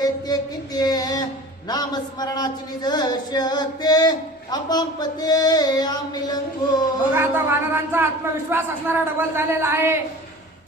पुढे ते किती नामस्मरणाची निज शक्ती अपांपते आम्ही लंघू. बघा आता वानरांचा आत्मविश्वास असणारा डबल झालेला आहे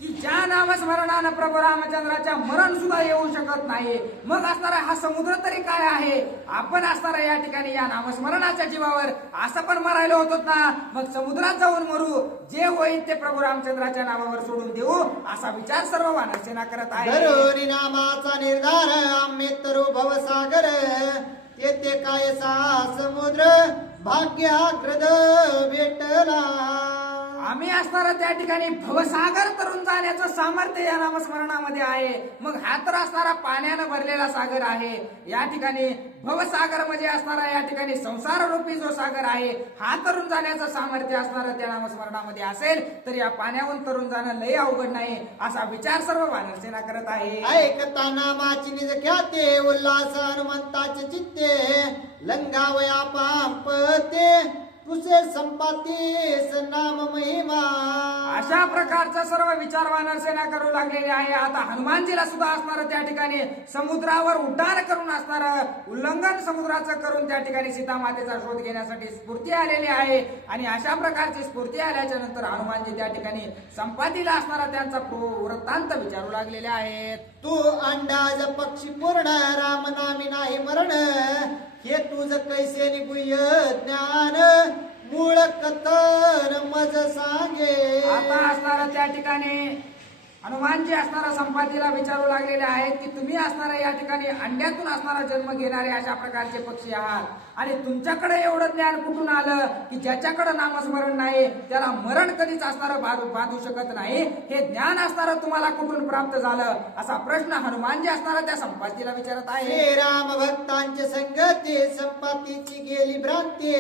की ज्या नामस्मरणानं प्रभू रामचंद्राच्या मरण सुद्धा येऊ शकत नाही. मग असणारा हा समुद्र तरी काय आहे. आपण असणारा या ठिकाणी या नामस्मरणाच्या जीवावर असं पण मरायला होतो ना. मग समुद्रात जाऊन मरू, जे होईल ते प्रभू रामचंद्राच्या नावावर सोडून देऊ असा विचार सर्व वानरसेना करत आहे. धरुनी नामाचा निर्धार आम्ही तरु भवसागर तेथे कायसा समुद्र भाग्याग्रद भेटला. आम्ही असणारा त्या ठिकाणी भवसागर तरुण जाण्याचं सामर्थ्य या नामस्मरणामध्ये आहे. मग हा तर असणारा पाण्यानं भरलेला सागर आहे. या ठिकाणी भवसागर म्हणजे असणारा या ठिकाणी संसार रूपी जो सागर आहे हा तरुण जाण्याचं सामर्थ्य असणारा त्या नामस्मरणामध्ये असेल तर या पाण्याहून तरुण जाणं लय अवघड नाही असा विचार सर्व वानरसेना करत आहे. ऐकता नामाची निज ख्याते उल्हास हनुमंताचे चित्ते लंगावया पापते तुझे संपातीस नाम महिमा. अशा प्रकारचा सर्व विचार वानरसेना करू लागलेले आहे. आता हनुमानजीला सुद्धा असणार त्या ठिकाणी समुद्रावर उड्डाण करून असणार उल्लंघन समुद्राचं करून त्या ठिकाणी सीतामातेचा शोध घेण्यासाठी स्फूर्ती आलेली आहे. आणि अशा प्रकारची स्फूर्ती आल्याच्या नंतर हनुमानजी त्या ठिकाणी संपातीला असणारा त्यांचा वृत्तांत विचारू लागलेले आहेत. तू अंडाज पक्षी पूर्ण राम नामी नाही मरण हे तुझ कैसे निगुय ज्ञान मूळ कथन मज सांगे. आता असणारा त्या ठिकाणी हनुमानजी असणारा संपातीला विचारू लागलेले आहेत की तुम्ही असणारा या ठिकाणी अंड्यातून असणारा जन्म घेणारे अशा प्रकारचे पक्षी आहात आणि तुमच्याकडे एवढं ज्ञान कुठून आलं की ज्याच्याकडे नामस्मरण नाही त्याला मरण कधीच असणारं बाधू शकत नाही. हे ज्ञान असणारं तुम्हाला कुठून प्राप्त झालं असा प्रश्न हनुमानजी असणारा त्या संपातीला विचारत आहे. श्रीराम भक्तांचे संगती संपातीची गेली भ्रांती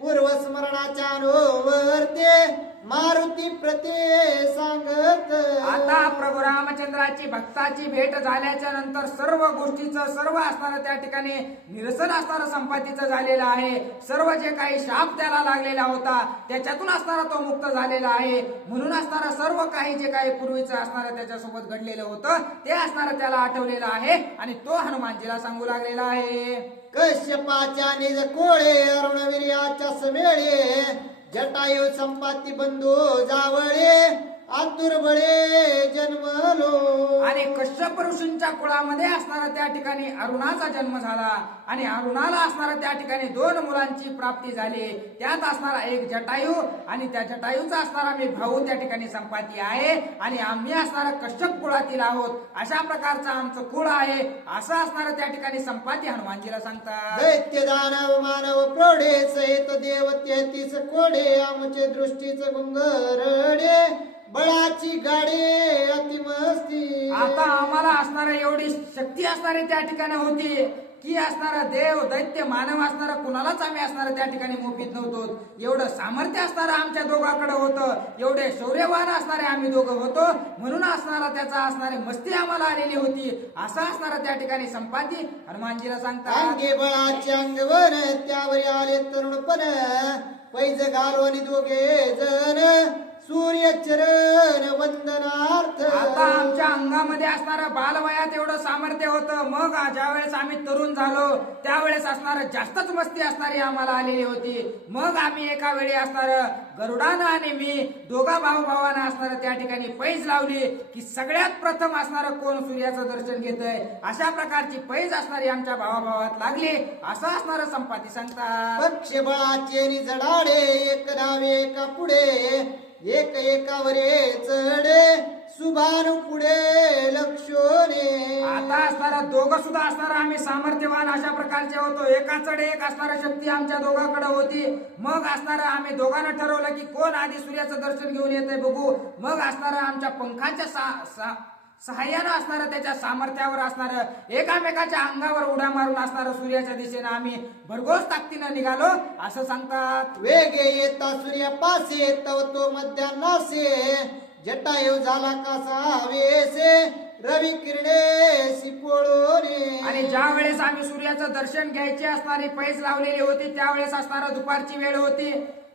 पूर्वस्मरणाच्या अनुवर्ते मारुती प्रते सांगत. आता प्रभू रामचंद्राची भक्ताची भेट झाल्याच्या नंतर सर्व गोष्टीचं सर्व असणारं त्या ठिकाणी निरसन असणारं संपातीचं झालेलं आहे. सर्व जे काही शाप त्याला लागलेला होता त्याच्यातून असणारा तो मुक्त झालेला आहे. म्हणून असणारा सर्व काही जे काही पूर्वीचं असणारं त्याच्यासोबत घडलेलं होतं ते असणारं त्याला आठवलेलं आहे आणि तो हनुमानजीला सांगू लागलेला आहे. कश्यपाच्या निज कोळे अरुणवीर्याच्या समेळे जटायू संपाती बंधू जावळे आतुरबळे जन्मलो. आणि कश्यप ऋषींच्या कुळामध्ये असणारा त्या ठिकाणी अरुणाचा जन्म झाला आणि अरुणाला असणारा त्या ठिकाणी 2 मुलांची प्राप्ती झाली. त्यात असणारा एक जटायू आणि त्या जटायूचा असणारा मी भाऊ त्या ठिकाणी संपाती आहे आणि आम्ही असणारा कश्यप कुळातील आहोत. अशा प्रकारचं आमचं कुळ आहे असं असणारं त्या ठिकाणी संपाती हनुमानजीला सांगतात. दैत्य दानव मानव प्रौढे सहित देव 33 कोडे आमचे दृष्टीच गुंगरडे बळाची गाडी अतिमस्ती. आता आम्हाला असणारा एवढी शक्ती असणारी त्या ठिकाणी होती की असणारा देव दैत्य मानव असणारा कुणालाच आम्ही असणारा त्या ठिकाणी मोफीत नव्हतो. एवढं सामर्थ्य असणारं आमच्या दोघांकडे होतं. एवढे शौर्यवान असणारे आम्ही दोघं होतो. म्हणून असणारा त्याचा असणारी मस्ती आम्हाला आलेली होती असं असणारा त्या ठिकाणी संपाती हनुमानजीला सांगतात. अंगे बळाचे अंगवर त्यावर आले तरुणपण पैज घालून दोघे जण सूर्यचरण वंदनार्थ. आता आमच्या अंगामध्ये असणारं बालवयात एवढं सामर्थ्य होतं. मग ज्या वेळेस आम्ही तरुण झालो त्यावेळेस असणारं जास्तच मस्ती असणारी आम्हाला आलेली होती. मग आम्ही एका वेळी असणारं गरुडानं आणि मी दोघा भावानं असणारं त्या ठिकाणी पैज लावली की सगळ्यात प्रथम असणारं कोण सूर्याचं दर्शन घेतय अशा प्रकारची पैज असणारी आमच्या भावाभावात लागली असं असणारं संपाती सांगतात. पक्ष बळाचे निझडाडे एक डावे एका पुढे एक एकावरे चढे सुभानु पुढे लक्षोने. आता असणारा दोघं सुद्धा असणारा आम्ही सामर्थ्यवान अशा प्रकारचे होतो. एका चढे एक असणारा शक्ती आमच्या दोघांकडे होती. मग असणारा आम्ही दोघांना ठरवलं की कोण आधी सूर्याचं दर्शन घेऊन येतंय बघू. मग असणारा आमच्या पंखाच्या सहाय्यानं असणारं त्याच्या सामर्थ्यावर असणारं एकामेकाच्या अंगावर उड्या मारून असणारं सूर्याच्या दिशेनं आम्ही भरघोस ताकदीनं निघालो असं सांगतात. वेगे येता सूर्यापासे तव तो मध्यान्नासे जटायू झाला कसा वेसे रवी किरणे शिपोळोने. आणि ज्या वेळेस आम्ही सूर्याचं दर्शन घ्यायची असणारी पैज लावलेली होती त्यावेळेस असणारा दुपारची वेळ होती.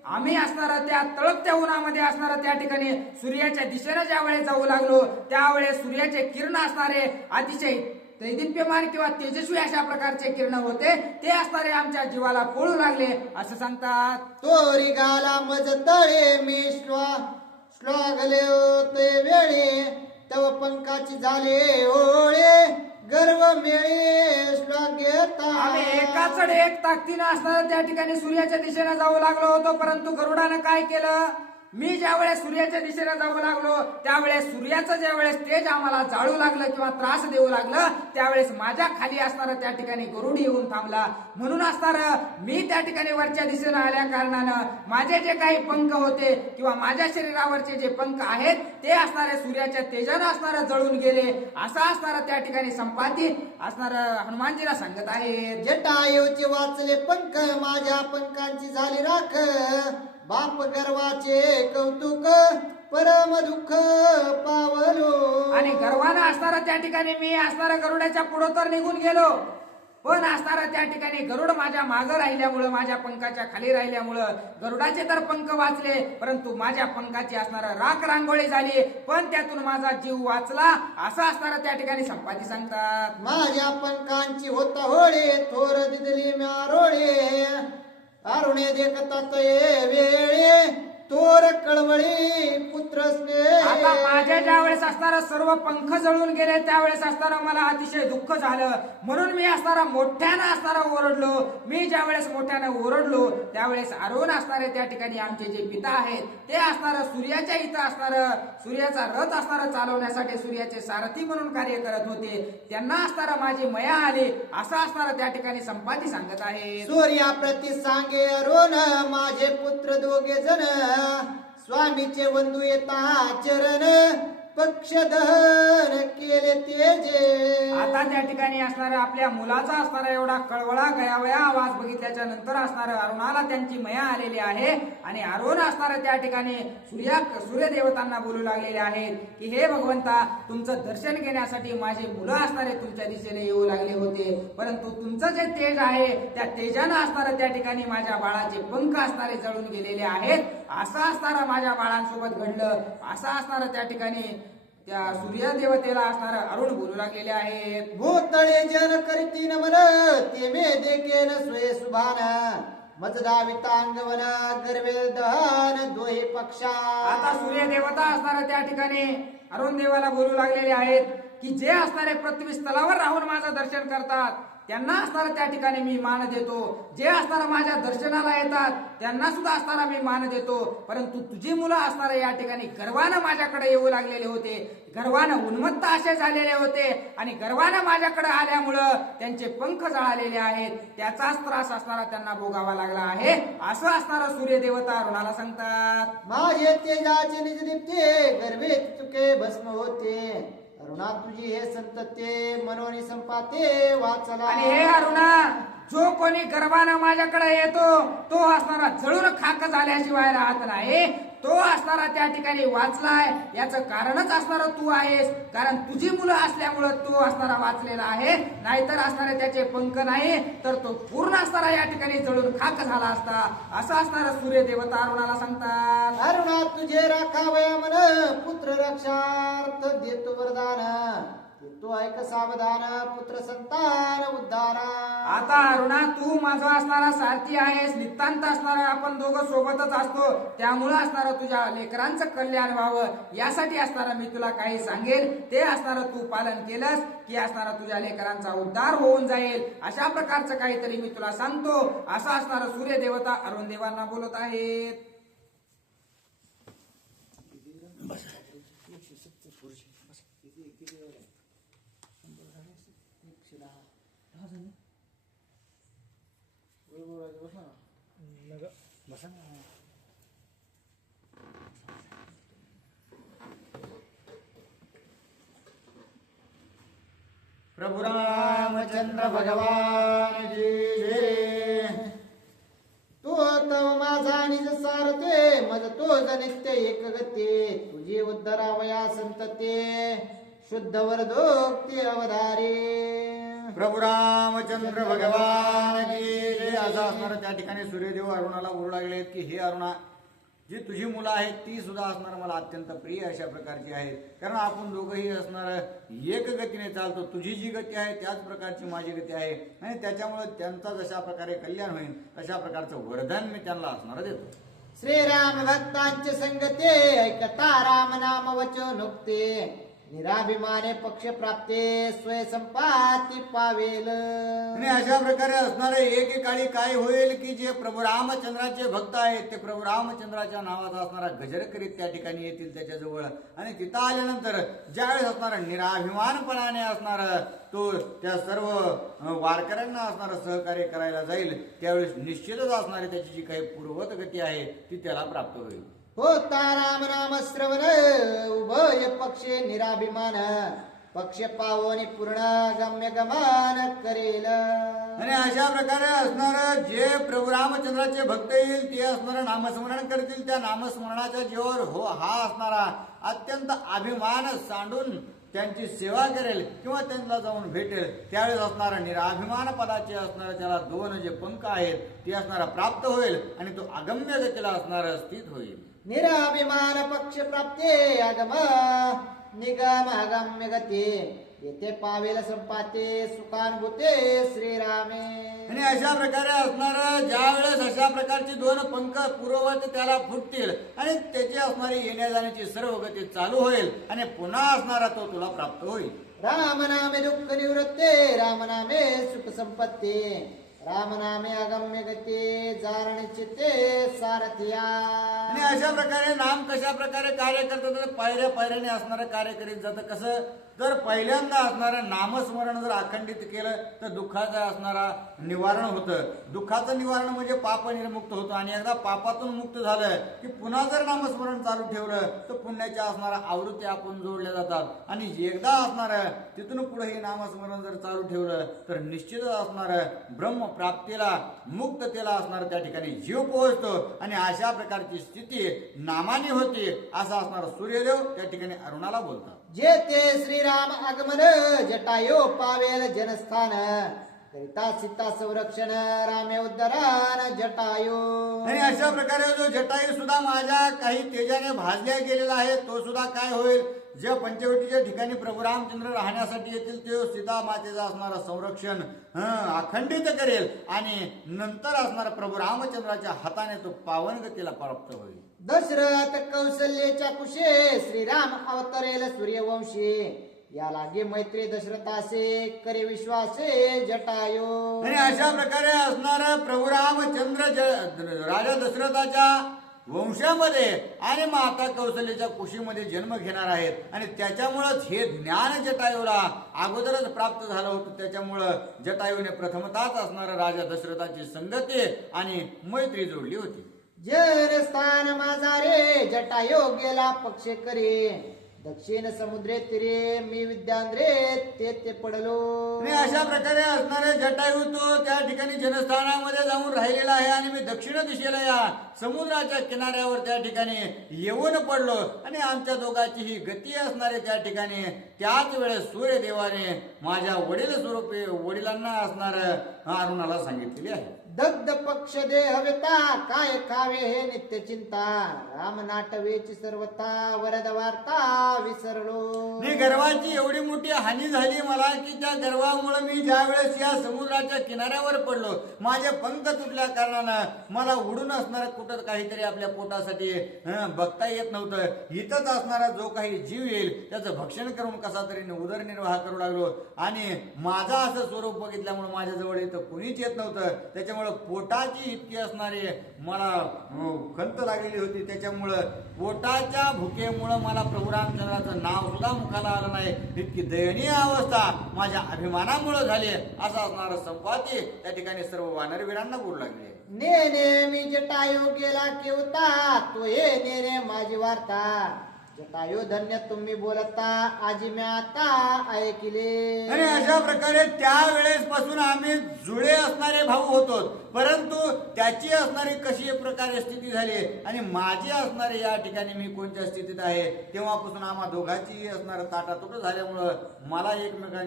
आम्ही असणारा त्या तळपत्या उन्हामध्ये असणारा त्या ठिकाणी सूर्याच्या दिशेनं ज्या वेळेस जाऊ लागलो त्यावेळेस सूर्याचे किरण असणारे अतिशय दैदिप्यमान किंवा तेजस्वी अशा प्रकारचे किरण होते ते असणारे आमच्या जीवाला पोळू लागले असं सांगतात. तोरी गाला मज तळे मी श्लाघले होते वेळे तव पंखाची झाले ओळे गर्व मिळे श्लाघ्यता. आम्ही एकाचड एक ताकदीनं असणाऱ्या त्या ठिकाणी सूर्याच्या दिशेने जाऊ लागलो होतो, परंतु गरुडानं काय केलं, मी ज्या वेळेस सूर्याच्या दिशेने जाऊ लागलो त्यावेळेस सूर्याचं ज्या वेळेस तेज आम्हाला जाळू लागलं किंवा त्रास देऊ लागलं त्यावेळेस माझ्या खाली असणारं त्या ठिकाणी गरुड येऊन थांबला. म्हणून असणारं मी त्या ठिकाणी वरच्या दिशेने आल्या कारणानं माझे जे काही पंख होते किंवा माझ्या शरीरावरचे जे पंख आहेत ते असणारे सूर्याच्या तेजानं असणारं जळून गेले असं असणारं त्या ठिकाणी संपादित असणारं हनुमानजीला सांगत आहे. जटायूचे वाचले पंख माझ्या पंखांची झाली राख बाप गर्वाचे कौतुक परम दुःख पावलो. आणि गर्वानं असणारा त्या ठिकाणी मी असणारा गरुडाच्या पुढे तर निघून गेलो, पण असणारा त्या ठिकाणी गरुड माझ्या मागं राहिल्यामुळं माझ्या पंखाच्या खाली राहिल्यामुळं गरुडाचे तर पंख वाचले परंतु माझ्या पंखाची असणारा राख रांगोळी झाली पण त्यातून माझा जीव वाचला असं असणारा त्या ठिकाणी संपादी सांगतात. माझ्या पंखांची होता होळे थोर दिदली म्यारोळे अरुणे देखतात वेळे तोर कळवळी पुत्र आता माझ्या ज्या वेळेस असणारा सर्व पंख जळून गेले त्यावेळेस असताना मला अतिशय दुःख झालं, म्हणून मी असणारा मोठ्यानं असणारा ओरडलो. मी ज्या वेळेस मोठ्यानं ओरडलो त्यावेळेस अरुण असणारे त्या ठिकाणी आमचे जे पिता आहेत ते असणारं सूर्याच्या इथं असणारं सूर्याचा रथ असणारं चालवण्यासाठी सूर्याचे सारथी म्हणून कार्य करत होते, त्यांना असणारा माझी मया आली असं असणारं त्या ठिकाणी संपादी सांगत आहे. सूर्याप्रती सांगे अरुण माझे पुत्र दोघे जण स्वामीचे वंदू येता चरण पक्षदहन केले तेजे. आता त्या ठिकाणी असणाऱ्या आपल्या मुलाचा असणारा एवढा कळवळा गयावया आवाज बघितल्याच्या नंतर असणाऱ्या अरुणाला त्यांची मया आलेली आहे आणि अरुण असणाऱ्या त्या ठिकाणी सूर्यदेवतांना बोलू लागलेले आहेत की हे भगवंता तुमचं दर्शन घेण्यासाठी माझे मुलं असणारे तुमच्या दिशेने येऊ लागले होते, परंतु तुमचं जे तेज आहे त्या तेजानं असणारं त्या ठिकाणी माझ्या बाळाचे पंख असणारे जळून गेलेले आहेत असं असणारं माझ्या बाळांसोबत घडलं असं असणारं त्या ठिकाणी त्या सूर्यदेवतेला असणारा अरुण बोलू लागलेले आहेत. भूतळे जन करीती नमन ते मे देखेन स्वये सुभान मजदावितांगवन गर्वे दहन दोहे पक्षा. आता सूर्यदेवता असणारा त्या ठिकाणी अरुण देवाला बोलू लागलेले आहेत की जे असणारे पृथ्वी स्थलावर राहून माझं दर्शन करतात त्यांना असणारा त्या ठिकाणी मी मान देतो, जे असणारा माझ्या दर्शनाला येतात त्यांना सुद्धा असणारा मी मान देतो, परंतु तुझी मुलं असणारा या ठिकाणी गर्वानं माझ्याकडे येऊ लागलेले होते, गर्वानं उन्मत्त असे झालेले होते आणि गर्वानं माझ्याकडे आल्यामुळं त्यांचे पंख जळालेले आहेत त्याचाच त्रास असणारा त्यांना भोगावा लागला आहे असं असणारा सूर्यदेवता अरुणाला सांगतात. माझे तेजाचे निज दीप्ते गर्वे चुके भस्म होते अरुणा तुझी हे संतते मनोनी संपाते वाचला. आणि हे अरुणा जो कोणी गर्वानं माझ्याकडे येतो तो असणारा जळून खाक झाल्याशिवाय राहत नाही, तो असणारा त्या ठिकाणी वाचलाय याचं कारणच असणारा तू आहेस, कारण तुझी मुलं असल्यामुळं तो असणारा वाचलेला आहे, नाहीतर असणारे त्याचे पंख नाही तर तो पूर्ण असणारा या ठिकाणी जळून खाक झाला असता असं असणारा सूर्यदेवता अरुणाला सांगतात. अरुणा तुझे राखावया मन पुत्र रक्षार्थ देतो वरदान तो ऐक सावधान पुत्र संतान उद्धारा. आता अरुणा तू माझा असणारा सारथी आहेस, नितांत असणारा आपण दोघं सोबतच असतो, त्यामुळे असणारा तुझ्या लेकरांचं कल्याण व्हावं यासाठी असणारा मी तुला काही सांगेल ते असणारा तू पालन केलंस की असणारा तुझ्या लेकरांचा उद्धार होऊन जाईल अशा प्रकारचं काहीतरी मी तुला सांगतो असं असणारा सूर्यदेवता अरुण देवांना बोलत आहेत. प्रभु रामचंद्र भगवान जी जय. तो तव माझा निज सारते मज तो नित्य एक गते तुझे उद्धरावया संतते शुद्ध वरदोक्ती अवधारे. प्रभु रामचंद्र भगवान की जय. आज असणारा त्या ठिकाणी सूर्यदेव अरुणाला बोलू लागले की हे अरुणा जी तुझी मुलं आहेत ती सुद्धा असणार मला अत्यंत प्रिय अशा प्रकारची आहेत. कारण आपण दोघंही असणार एक गतीने चालतो. तुझी जी गती आहे त्याच प्रकारची माझी गती आहे आणि त्याच्यामुळे त्यांचा जशा प्रकारे कल्याण होईल तशा प्रकारचं वरदान मी त्यांना असणार देतो. श्रीराम भक्तांचे संगते ऐकता राम नाम वचनोक्ते निराभिमाने पक्ष प्राप्ते स्वय संपाती पावेल. आणि अशा प्रकारे असणारे एकेकाळी काय होईल की जे प्रभू रामचंद्राचे भक्त आहेत ते प्रभू रामचंद्राच्या नावाचा असणारा गजर करीत त्या ठिकाणी येतील त्याच्याजवळ. आणि तिथं आल्यानंतर ज्यावेळेस असणार निराभिमानपणाने असणार तो त्या सर्व वारकऱ्यांना असणार सहकार्य करायला जाईल त्यावेळेस निश्चितच असणारी त्याची जी काही पूर्वत गती आहे ती त्याला प्राप्त होईल. होता राम नाम श्रवण उभय पक्षे निराभिमान पक्ष पावनी पूर्ण गम्य गमान करेल. आणि अशा प्रकारे असणार जे प्रभू रामचंद्राचे भक्त येईल ते असणार नामस्मरण करतील. त्या नामस्मरणाच्या जीवावर हो हा असणारा अत्यंत अभिमान सांडून त्यांची सेवा करेल किंवा त्यांना जाऊन भेटेल त्यावेळेस असणारा निराभिमान पदाचे असणार त्याला दोन जे पंख आहेत ते असणारा प्राप्त होईल आणि तो अगम्य गतीला असणार स्थित होईल. निराभिमान पक्ष प्राप्ते आगम निगम अगम्य गती येथे पावेल संपाते सुखानुभूते श्रीरामे. आणि अशा प्रकारे असणार ज्या वेळेस अशा प्रकारची दोन पंख पूर्ववत त्याला फुटतील आणि त्याची असणारी येण्या जाण्याची सर्व गती चालू होईल आणि पुन्हा असणारा तो तुला प्राप्त होईल. राम नामे दुःख निवृत्ते राम नामे सुख संपत्ती राम नामे अगम्य गती जारण चित्ते सारथिया. आणि अशा प्रकारे नाम कशा प्रकारे कार्य करतं तर पायऱ्या पायऱ्याने असणारं कार्य करीत जातं. कसं जर पहिल्यांदा असणारं नामस्मरण जर अखंडित केलं तर दुःखाचं असणारा निवारण होतं. दुःखाचं निवारण म्हणजे पाप निर्मुक्त होतं आणि एकदा पापातून मुक्त झालं की पुन्हा जर नामस्मरण चालू ठेवलं तर पुण्याच्या असणारा आवृत्ती आपण जोडल्या जातात आणि एकदा असणारं तिथून पुढे हे नामस्मरण जर चालू ठेवलं तर निश्चितच असणारं ब्रह्मप्राप्तीला मुक्ततेला असणार त्या ठिकाणी जीव पोहोचतो आणि अशा प्रकारची स्थिती नामानी होती असं असणार सूर्यदेव त्या ठिकाणी अरुणाला बोलतात. जे ते श्रीराम आगमन जटायो पावेल जनस्थान करिता सीता संरक्षण रामे उद्धरान जटायो. आणि अशा प्रकारे जो जटायू सुद्धा माझ्या काही तेजाने भाजल्या गेलेला आहे तो सुद्धा काय होईल ज्या पंचवटीच्या ठिकाणी प्रभू रामचंद्र राहण्यासाठी येतील ते सीता मातेचं असणारं संरक्षण अखंडित करेल आणि नंतर असणारा प्रभू रामचंद्राच्या हाताने तो पावन गतीला प्राप्त होईल. दशरथ कौशल्याच्या कुशे श्रीराम अवतरेल सूर्यवंशी या लागे मैत्री दशरथासे करे विश्वासे जटायो. आणि अशा प्रकारे असणारा प्रभू रामचंद्र राजा दशरथाच्या वंशामध्ये आणि माता कौशल्याच्या कुशीमध्ये जन्म घेणार आहेत आणि त्याच्यामुळंच हे ज्ञान जटायूला अगोदरच प्राप्त झालं होतं. त्याच्यामुळं जटायूने प्रथमताच असणारा राजा दशरथाची संगती आणि मैत्री जोडली होती. जनस्थान माझा रे जटायो गेला पक्षे करे दक्षिण समुद्रे तिरे मी विद्यांद्रे ते पडलो. आणि अशा प्रकारे असणारे जटायू तो त्या ठिकाणी जनस्थानामध्ये जाऊन राहिलेला आहे आणि मी दक्षिण दिशेला या समुद्राच्या किनाऱ्यावर त्या ठिकाणी येऊन पडलो आणि आमच्या दोघांची ही गती असणारे त्या ठिकाणी त्याच वेळेस सूर्यदेवाने माझ्या वडील स्वरूपी वडिलांना असणार अरुणाला सांगितलेली आहे. दग्ध पक्ष देहवेता काय खावे हे नित्य चिंता राम नाटवेची सर्वता वरद वार्ता विसरलो. मी गर्वाची एवढी मोठी हानी झाली मला की त्या गर्वामुळे मी ज्या वेळेस या समुद्राच्या किनाऱ्यावर पडलो माझे पंख तुटल्या कारणानं मला उडून असणार कुठं काहीतरी आपल्या पोटासाठी बघता येत नव्हतं. इथंच असणारा जो काही जीव येईल त्याचं भक्षण करून कसा तरी उदरनिर्वाह करू लागलो आणि माझं असं स्वरूप बघितल्यामुळे माझ्याजवळ इथं कुणीच येत नव्हतं. त्याच्यामुळे पोटाची इतकी असणारी मला खंत लागलेली होती. त्याच्यामुळं पोटाच्या भुकेमुळं मला प्रभू रामचंद्राचं नाव सुद्धा मुखाला आलं नाही. इतकी दयनीय अवस्था माझ्या अभिमानामुळे झाली असं असणारं संपाती त्या ठिकाणी सर्व वानरवीरांना बोलू लागले. ने मी जटायू गेला केवता तो ये ने माझी वार्ता जटायू धन्य तुम्ही बोलता आजी मी आता ऐकले. आणि अशा प्रकारे त्यावेळेस पासून आम्ही जुळे असणारे भाऊ होतो, परंतु त्याची असणारी कशी प्रकारे स्थिती झाली आणि माझी असणारी या ठिकाणी मी कोणत्या स्थितीत आहे, तेव्हापासून आम्हा दोघांची असणारं ताटातूट झाल्यामुळं मला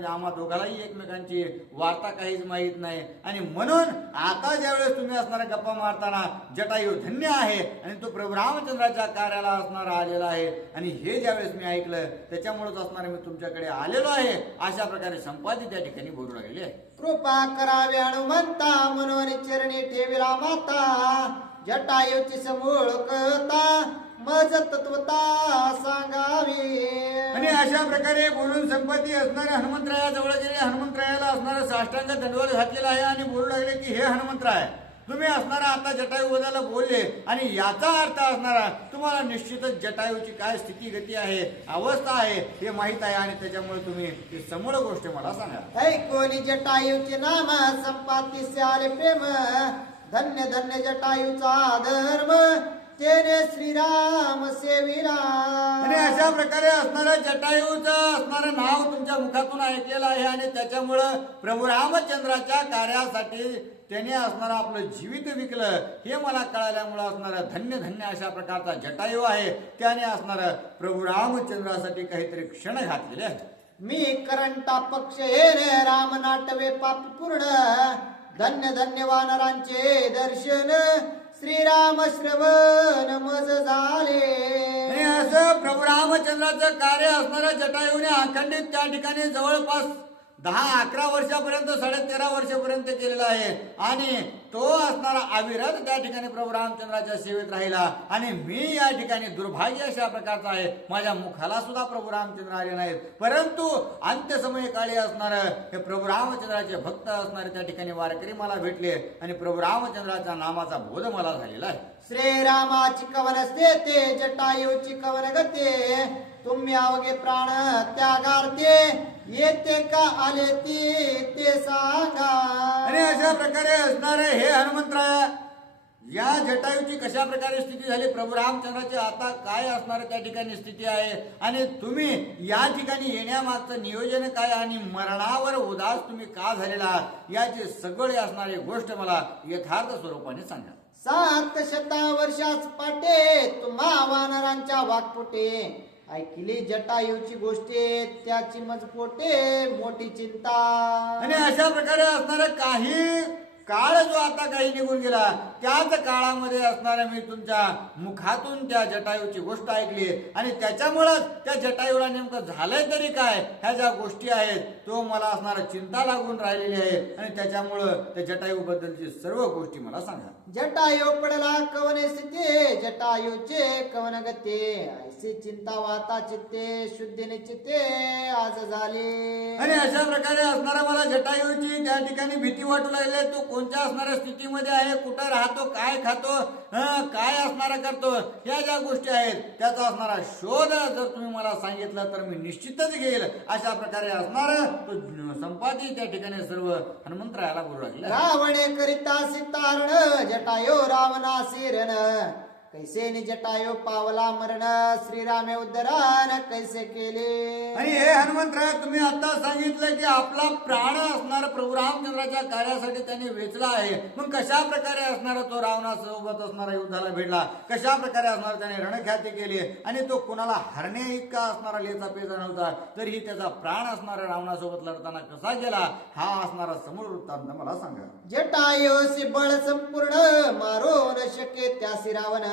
आम्हा दोघांनाही एकमेकांची वार्ता काहीच माहीत नाही. आणि म्हणून आता ज्यावेळेस तुम्ही असणारा गप्पा मारताना जटायू धन्य आहे आणि तो प्रभू रामचंद्राच्या कार्याला असणारा आलेला आहे. आणि हे ज्यावेळेस मी ऐकलं त्याच्यामुळेच असणारे मी तुमच्याकडे आलेलो आहे, अशा प्रकारे संपादित त्या ठिकाणी बोलू लागले. कृपा करावी हनुमंता म्हणून चरणी ठेविला माता. जटायूची समूळ कथा मज तत्वता सांगावी. आणि अशा प्रकारे बोलून संपत्ती असणारे हनुमंतरायाजवळ गेले. हनुमंतरायाला असणारा साष्टांग दंडवत घातलेला आहे आणि बोलू लागले की हे हनुमंतराय, तुम्ही असणारा आता जटायू बद्दल बोलले आणि याचा अर्थ असणारा तुम्हाला निश्चितच जटायूची काय स्थिती गती आहे, अवस्था आहे हे माहित आहे आणि त्याच्यामुळे तुम्ही ही समूळ गोष्ट मला सांगा. ऐकोनी जटायूचे नाम संपातीसे आले प्रेम. धन्य धन्य जटायूचा धर्म तेने श्रीराम सेविला. आणि अशा प्रकारे असणारं जटायूचं असणारं नाव तुमच्या मुखातून ऐकलेलं आहे आणि त्याच्यामुळं प्रभू रामचंद्राच्या कार्यासाठी त्याने असणारं आपलं जीवित विकलं हे मला कळाल्यामुळं असणारं धन्य धन्य अशा प्रकारचा जटायू आहे. त्याने असणारं प्रभू रामचंद्रासाठी काहीतरी क्षण घातलेले आहे. मी करंटा पक्ष येणे राम नाटवे पाप पूर्ण. धन्य धन्य वानरांचे दर्शन श्रीराम श्रवण मज झाले. आणि असं प्रभू रामचंद्राचं कार्य असणाऱ्या जटायूने अखंडित त्या ठिकाणी जवळपास 10-11 वर्षापर्यंत 13.5 वर्षापर्यंत केलेला आहे. आणि तो असणारा अविरत त्या ठिकाणी प्रभू रामचंद्राच्या सेवेत राहिला. आणि मी या ठिकाणी दुर्भाग्य अशा प्रकारचा आहे, माझ्या मुखाला सुद्धा प्रभू रामचंद्र आले नाहीत, परंतु अंत्यसमय काळी असणार हे प्रभू रामचंद्राचे भक्त असणारे त्या ठिकाणी वारकरी मला भेटले आणि प्रभू रामचंद्राच्या नामाचा बोध मला झालेला आहे. श्रीरामाची कवन देते जटायूची कवन गते. तुम्ही अवघे प्राण त्यागार्थे येते का आले ते सांगा. आणि अशा प्रकारे असणारे हे हनुमंतराय, या जटायूची कशा प्रकारे स्थिती झाली, प्रभू रामचंद्राची आता काय असणार त्या ठिकाणी स्थिती आहे आणि तुम्ही या ठिकाणी येण्यामागचं नियोजन काय आणि मरणावर उदास तुम्ही का झालेला आहात याची सगळे असणारी गोष्ट मला यथार्थ स्वरूपाने सांगा. 700 वर्षाच पाटे तुम्हा वानरांच्या वाकपोटे. ऐकली जटायूची गोष्टी त्याची मजपोटे मोठी चिंता. आणि अशा प्रकारे असणारा काही काळ जो आता काही निघून गेला त्याच काळामध्ये असणाऱ्या मी तुमच्या मुखातून त्या जटायूची गोष्ट ऐकली आणि त्याच्यामुळेच त्या जटायूला नेमकं झालंय तरी काय ह्या ज्या गोष्टी आहेत तो मला असणारा चिंता लागून राहिलेली आहे आणि त्याच्यामुळं त्या जटायू बद्दलची सर्व गोष्टी मला सांगा. जटायू पडला कवने स्थिती जटायूचे कवन गते. ऐसी चिंता वाता चित्ते शुद्धीने चित्ते आज झाले. आणि अशा प्रकारे असणारा मला जटायूची त्या ठिकाणी भीती वाटू लागली. तो कोणत्या असणाऱ्या स्थितीमध्ये आहे, कुठं राहतो, काय खातो, काय असणारा करतो, या ज्या गोष्टी आहेत त्याचा असणारा शोध जर तुम्ही मला सांगितलं तर मी निश्चितच घेईल. अशा प्रकारे असणार तो संपादी त्या ठिकाणी सर्व हनुमंतरायाला बोलू लागले. रावणे करिता सीतारण जटायो रावणासी रण. कैसे नि जटायो पावला मरण श्रीरामे उद्धरण कैसे केले. आणि हे हनुमंतराय तुम्ही आता सांगितलं की आपला प्राण असणार प्रभू रामचंद्राच्या कार्यासाठी त्यांनी वेचला आहे. मग कशा प्रकारे असणार तो रावणासोबत असणारा युद्धाला भिडला, कशा प्रकारे असणार त्याने रणख्याती केली आणि तो कोणाला हरणे इतका असणारा लेचा पेचा नव्हता तरीही त्याचा प्राण असणारा रावणासोबत लढताना कसा गेला हा असणारा समूळ वृत्तांत मला सांगा. जटायोसी बळ संपूर्ण मारो न शके त्यासी रावण.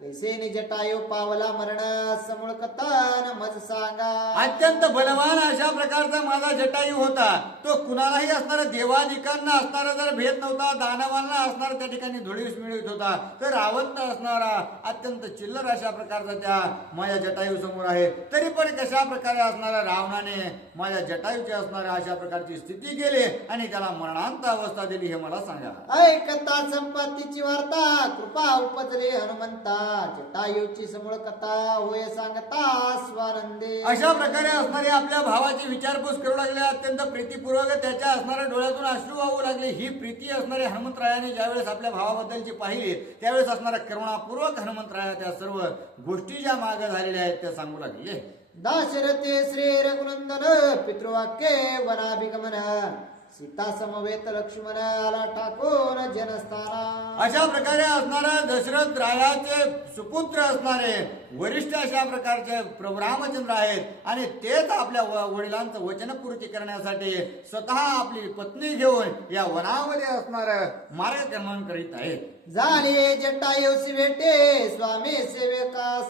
कैसे नि जटायू पावला मरण समूळ कथन मज सांगा. अत्यंत बलवान अशा प्रकारचा माझा जटायू होता. तो कुणालाही असणारा देवाधिकांना असणारा जर भेद नव्हता, दानवांना असणारा त्या ठिकाणी धुळीस मिळवित होता, तर रावंत असणारा अत्यंत चिल्लर अशा प्रकारचा त्या माझ्या जटायू समोर आहे. तरी पण कशा प्रकारे असणारा रावणाने माझ्या जटायूची असणाऱ्या अशा प्रकारची स्थिती केली आणि त्याला मरणांत अवस्था दिली हे मला सांगा. ऐकता संपत्तीची वार्ता कृपा उपजली हनुमंता. जटायूची समूळ कथा होय सांगता स्वानंदे. अशा प्रकारे असणारे आपल्या भावाची विचारपूस करू लागले, अत्यंत प्रीतीपूर्वक त्याच्या असणाऱ्या डोळ्यातून अश्रू वाहू लागले. ही प्रीती असणारे हनुमंतरायाने ज्यावेळेस आपल्या भावाबद्दलची पाहिली त्यावेळेस असणाऱ्या करुणापूर्वक हनुमंतराया त्या सर्व गोष्टी ज्या मागे झालेल्या आहेत त्या सांगू लागले. दाशरथे श्री रघुनंदन पितृवाक्ये वनाभिगमन सीता समवेत लक्ष्मण आला ठाकून जनस्थाना. अशा प्रकारे असणारा दशरथ रायाचे सुपुत्र असणारे वरिष्ठ अशा प्रकारचे प्रभू रामचंद्र आहेत आणि तेच आपल्या वडिलांचं वचनपूर्ती करण्यासाठी स्वतः आपली पत्नी घेऊन या वनामध्ये असणार मार्गक्रमण करीत आहेत. झाले जटायूसी भेटे स्वामी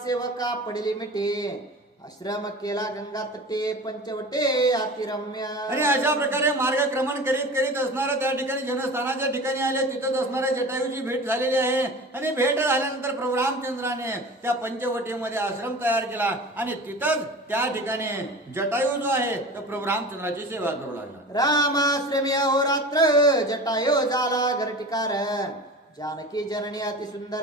सेवका पडली मिटे आश्रम केला गंगा तटे पंचवटे अतिरम्य. आणि अशा प्रकारे मार्गक्रमण करीत करीत असणारा त्या ठिकाणी जनस्थानाच्या ठिकाणी आले. तिथंच असणाऱ्या जटायूची भेट झालेली आहे आणि भेट झाल्यानंतर प्रभू रामचंद्राने त्या पंचवटीमध्ये आश्रम तयार केला आणि तिथंच त्या ठिकाणी जटायू जो आहे तो प्रभू रामचंद्राची सेवा करू लागला. रामाश्रमी अहोरात्र जटायो झाला घरटिकार जानकी जननी अति सुंदर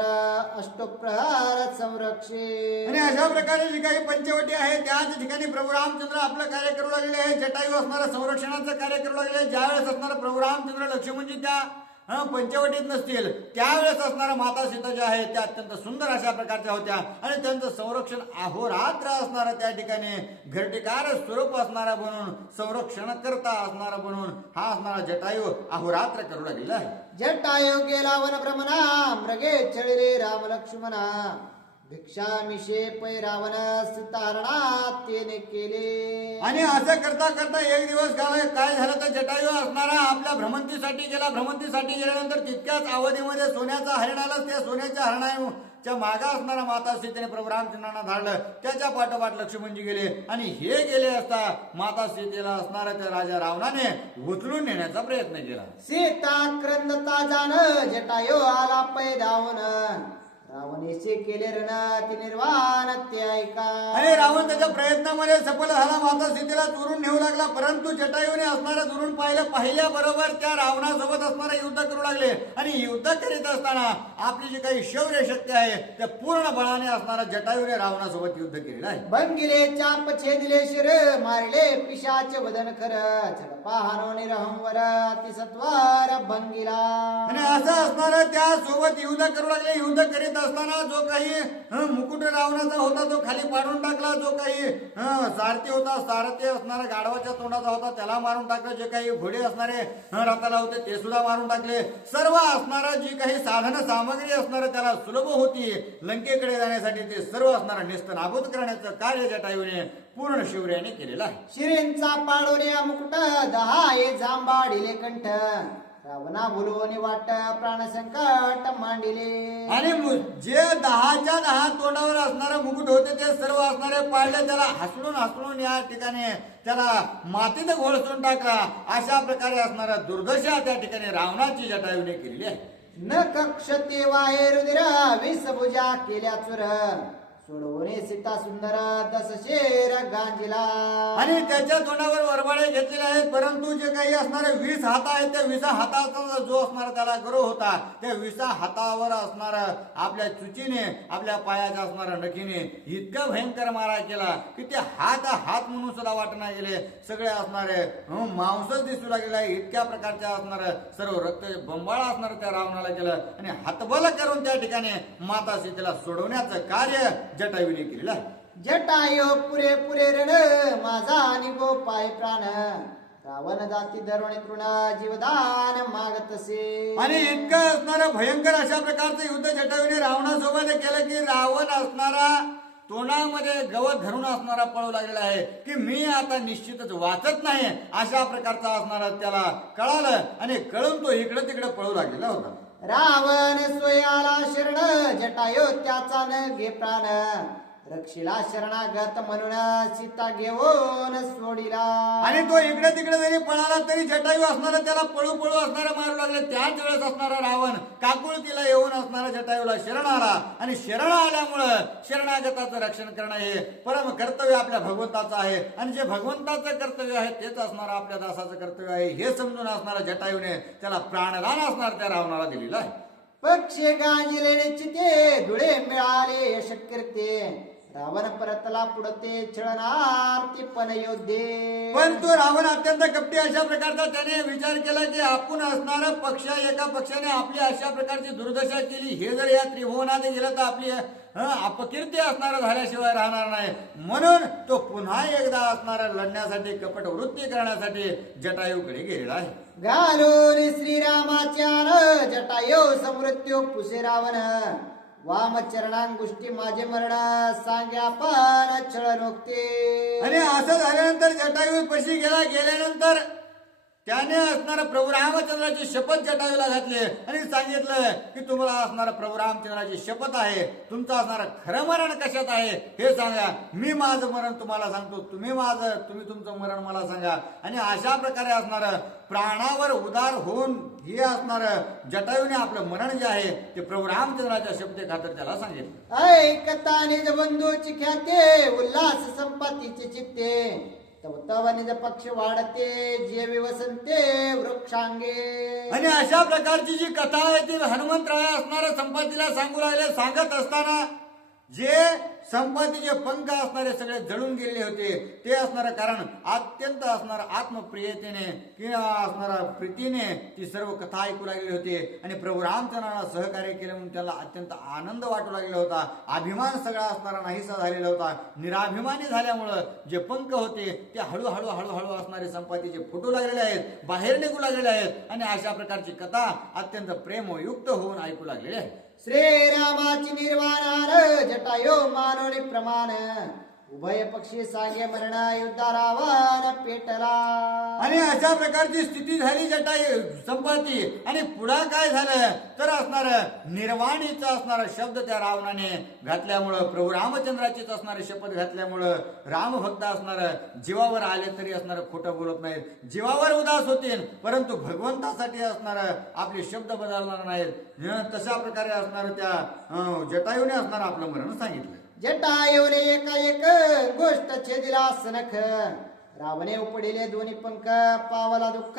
अष्टप्रहार संरक्षे. आणि अशा प्रकारे जी काही पंचवटी आहे त्याच ठिकाणी प्रभू रामचंद्र आपलं कार्य करू लागलेले आहे. जटायू असणारं संरक्षणाचं कार्य करू लागले आहे. ज्यावेळेस असणारं प्रभू रामचंद्र लक्ष्मणजी त्या पंचवटीत नसतील त्यावेळेस असणाऱ्या माता सीता ज्या आहेत त्या अत्यंत सुंदर अशा प्रकारच्या होत्या आणि त्यांचं संरक्षण अहोरात्र असणारा त्या ठिकाणी घरटिकार स्वरूप असणारा बनून संरक्षण करता असणारा बनून हा असणारा जटायू अहोरात्र करू लागलेला आहे. जटायू गेला वन भ्रमणा मृगे चळले राम लक्ष्मणा भिक्षा मिशे पै रावण सीतारणा तेने केले. आणि असं करता करता एक दिवस काय झालं तर जटायू असणारा आपल्या भ्रमंतीसाठी गेला. भ्रमंतीसाठी गेल्यानंतर तितक्याच अवधीमध्ये सोन्याचा हरिण आलं. त्या सोन्याच्या हरणाच्या मागा असणारा माता सीतेने प्रभू रामचंद्रांना धाडलं. त्याच्या पाठोपाठ लक्ष्मणजी गेले आणि हे गेले असता माता सीतेला असणाऱ्या त्या राजा रावणाने उचलून नेण्याचा प्रयत्न केला. सीता क्रंदता जाण जटायू आला पै धावून रावणेचे केले रण ती निर्वाण ते ऐका. आणि रावण त्याच्या प्रयत्नामध्ये सफल झाला. माता सीतेला चोरून नेऊ लागला. परंतु जटायूने असणारा दुरून पाहिल्याबरोबर त्या रावणासोबत असणारा युद्ध करू लागले आणि युद्ध करीत असताना आपली जी काही शौर्य शक्ती आहे त्या पूर्ण बळाने असणारा जटायूने रावणासोबत युद्ध केलेलं आहे. भंगिले चाप छेदिले शिर मारले पिशाच वदन खर झडपा हानोनी रहंवर अतिसत्वार भंगिला. आणि असं असणारा त्या सोबत युद्ध करू लागले. युद्ध करीत असताना जो काही मुकुट रावणाचा होता तो खाली पाडून टाकला. जो काही सारथी होता सारथी असणारा गाढवाच्या तोंडाचा होता त्याला मारून टाकलं. जे काही घोडे असणारे रथाला होते ते सुद्धा मारून टाकले. सर्व असणारा जी काही साधन सामग्री असणार त्याला सुलभ होती लंकेकडे जाण्यासाठी ते सर्व असणारा नेस्तनाबूत करण्याचं कार्य जटायूने पूर्ण शौर्याने केलेलं आहे. शिरेंचा पाडोने मुकुट दहा ये जांबाडिले कंठ रावणा बोलवणी वाट प्राणसंकट मांडिले. आणि जे 10च्या 10 तोंडावर असणारे मुकुट होते ते सर्व असणारे पाडले. त्याला हसलून या ठिकाणी त्याला मातीत घोळसून टाकला. अशा प्रकारे असणारा दुर्दशा त्या ठिकाणी रावणाची जटायूने केलेली आहे. न कक्ष ते वाहे रुधिर विषभुजा केल्या चुर सोडवणे सीता सुंदर दस शेर गांजिला. आणि त्याच्या तोंडावर वरवाडे घेतलेले आहेत. परंतु जे काही असणारे 20 हात आहेत त्या 20 हाताचा जो असणारा त्याला गर्व होता त्या 20 हातावर असणारा आपल्या चुचीने आपल्या पायाच्या असणाऱ्या नखीने इतका भयंकर मारा केला की ते हात म्हणून सुद्धा वाटना गेले. सगळे असणारे मांसच दिसू लागलेला आहे. इतक्या प्रकारच्या असणार सर्व रक्त बंबाळा असणार त्या रावणाला केलं आणि हातबल करून त्या ठिकाणी माता सीतेला सोडवण्याचं कार्य जटायूने केलेलं आहे. जटायू पुरे रण माझा निगो पाय प्राण रावण जाती दरवणे तृण जीवदान मागतसे. आणि इतकं असणारं भयंकर अशा प्रकारचं युद्ध जटायूने रावणासोबत केलं की रावण असणारा तोंडामध्ये गवत धरून असणारा पळू लागलेला आहे की मी आता निश्चितच वाचत नाही अशा प्रकारचा असणारा त्याला कळालं आणि कळून तो इकडे तिकडे पळू लागलेला होता. रावण सोयाला शरण जटायू त्याचा न घे प्राण रक्षिला शरणागत म्हणून सीता घेऊन सोडिला. आणि तो इकडे तिकडे जरी पळाला तरी जटायू असणारा त्याला पळू असणारा मारू लागले. त्याच वेळेस असणारा रावण काकुळतीला येऊन असणारा जटायूला शरण आला आणि शरण आल्यामुळं शरणागताचं रक्षण करणं हे परम कर्तव्य आपल्या भगवंताचं आहे आणि जे भगवंताचं कर्तव्य आहे तेच असणारं आपल्या दासाचं कर्तव्य आहे हे समजून असणारा जटायूने त्याला प्राणदान असणार त्या रावणाला दिलेलं आहे. पक्षी गांजिले चिते धुळे मिळाले यशकीर्ते रावण परतला पुढते छळणार ती पण योद्धे. पण तो रावण अत्यंत कपटी अशा प्रकारचा त्याने विचार केला की आपण असणारा पक्ष एका पक्षाने आपली अशा प्रकारची दुर्दशा केली, हे जर या त्रिभुवनात गेलं तर आपली अपकीर्ती असणार झाल्याशिवाय राहणार नाही. म्हणून तो पुन्हा एकदा असणारा लढण्यासाठी कपट वृत्ती करण्यासाठी जटायूकडे गेलेला आहे. घालून श्रीरामाच्यान जटायो समृत्यो पुसे रावण वामचरणांगुष्टी माझे मरण सांग्या पान छळ नोकते. आणि असं झाल्यानंतर जटायू पशी गेल्यानंतर त्याने असणारा प्रभू रामचंद्राची शपथ जटायूला घातली आणि सांगितलं की तुम्हाला असणारा प्रभू रामचंद्राची शपथ आहे, तुमचं असणारं खरं मरण कशात आहे हे सांगा. मी माझं मरण तुम्हाला सांगतो, तुम्ही तुमचं मरण मला सांगा. आणि अशा प्रकारे असणारं प्राणावर उदार होऊन हे असणारं जटायूने आपलं मरण जे आहे ते प्रभू रामचंद्राच्या शपथे खातर त्याला सांगितलं. ऐकता निज बंधूची ख्याते उल्हास संपत्तीचे चित्ते तव निज पक्ष वाढते जेवी वसंते वृक्षांगे. आणि अशा प्रकारची जी कथा आहे ती हनुमंतराया असणाऱ्या संपत्तीला सांगू लागले. सांगत असताना जे संपत्तीचे पंख असणारे सगळे जळून गेलेले होते ते असणारं कारण अत्यंत असणार आत्मप्रियतेने किंवा असणारा प्रीतीने ती सर्व कथा ऐकू लागली होते. आणि प्रभू रामचंद्रांना सहकार्य केले म्हणून त्याला अत्यंत आनंद वाटू लागलेला होता. अभिमान सगळा असणारा नाहीसा झालेला होता. निराभिमानी झाल्यामुळं जे पंख होते ते हळूहळू हळूहळू असणारे संपत्तीचे फुटू लागलेले आहेत, बाहेर निघू लागलेले आहेत. आणि अशा प्रकारची कथा अत्यंत प्रेमयुक्त होऊन ऐकू लागलेली आहे. श्रीरामाची निर्वाणार जटायो मानवली प्रमाण उभय पक्षी सांगे मरण युद्धा रावण पेटला. आणि अशा प्रकारची स्थिती झाली जटायू संपत्ती. आणि पुढे काय झालं तर असणार निर्वाणीचा असणारा शब्द त्या रावणाने घातल्यामुळं, प्रभू रामचंद्राचीच असणारी शपथ घातल्यामुळं रामभक्त असणार जीवावर आले तरी असणार खोटं बोलत नाहीत, जीवावर उदास होतील परंतु भगवंतासाठी असणार आपले शब्द बदलणार नाहीत. तशा प्रकारे असणार त्या जटायूने असणार आपलं मरण सांगितलं. जटायूने एका गोष्ट छेदिला सनख रावणे उपडिले दोन्ही पंख पावला दुःख